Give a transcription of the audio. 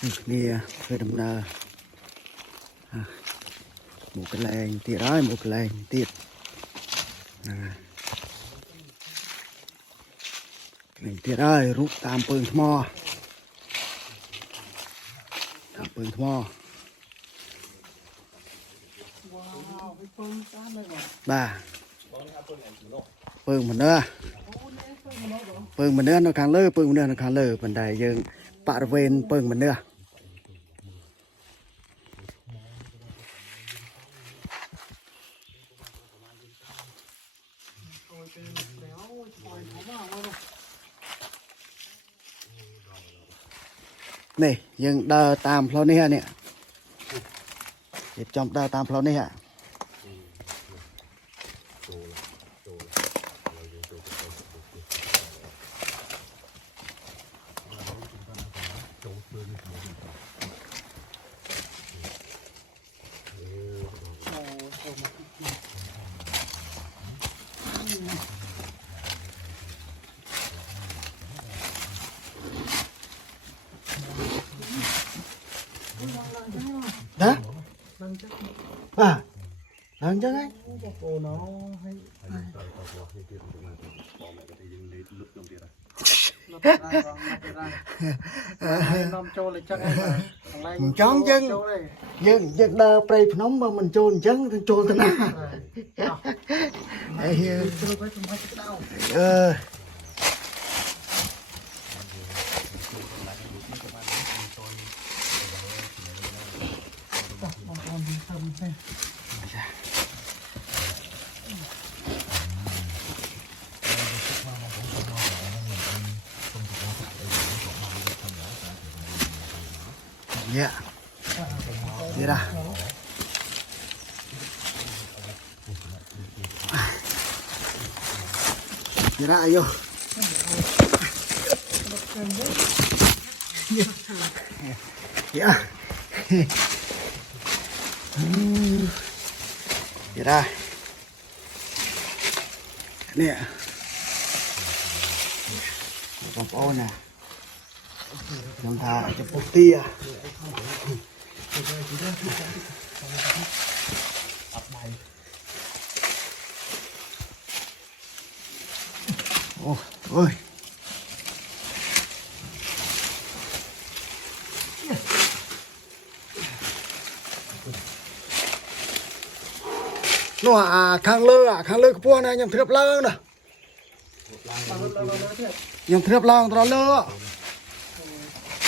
นี่คือดำเนินหมูกระแลงตีร้อยหมูกระแลงตีตีร้อยรุกตามปืนทมอตามปืนทมอบ้าปืนเหมือนเนื้อปืนเหมือนเนื้อในการเลื่อยปืนเหมือนเนื้อในการเลื่อยบันไดยังปะเวนปืนเหมือนเนื้อนี่ยังเดินตามเพลานี้เนี่ยเก็บจอมเดินตามเพลานี้ฮะนะว่าหลังจากไงโอ้น้องให้chón chân dân dân đờ prey nóng mà mình chôn chân thì chôn thế nào dạ đi ra đi ra vô dạ đi ra nè con ô nè chúng ta cái phục tia ôi ôi nó khang lơ cái pua này nhầm thưa lơ nè nhầm thưa lơ nó lơ